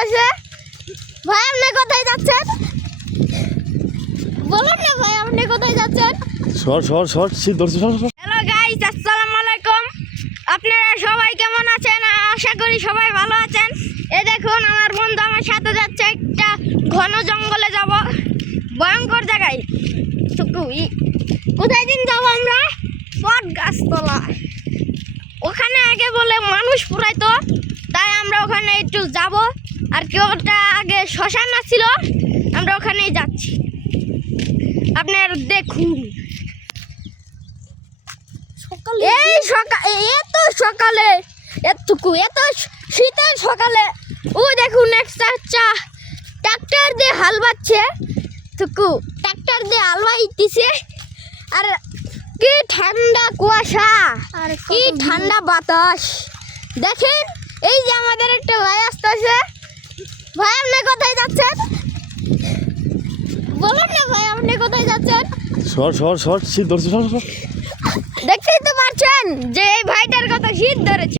আসতেছে। ভাই আপনি কোথায় যাচ্ছেন? বলুন না ভাই আপনি কোথায় যাচ্ছেন? সর শীত ধরছে সর। হ্যালো গাইস, আসসালামু আলাইকুম। আপনারা সবাই কেমন আছেন? আশা করি সবাই ভালো আছেন। এই দেখুন আমার বন্ধু আমার সাথে যাচ্ছে, একটা ঘন জঙ্গলে যাব, ভয়ঙ্কর জায়গায়। কোথায় দিন যাবো আমরা? বট গাছতলা। ওখানে আগে বলে মানুষ পুরাইতো, তাই আমরা ওখানে একটু যাব। আর কি ওটা আগে শ্মশান ছিল, আমরা ওখানেই যাচ্ছি। আপনারা দেখুন এই এত সকালে এত শীতের সকালে ওই দেখুন একটা ট্রাক্টর দিয়ে হাল বাচ্ছে, ট্রাক্টর দিয়ে হাল বাইতেছে। আর কি ঠান্ডা কুয়াশা আর কি ঠান্ডা বাতাস। দেখেন এই যে আমাদের একটা ভাই আসতেছে। ভাই আপনি কোথায় যাচ্ছেন? বলুন না ভাই আপনি কোথায় যাচ্ছেন? সর শীত ধরছে সর। দেখতেই তো পারছেন যে এই ভাইটার কথা শীত ধরেছে।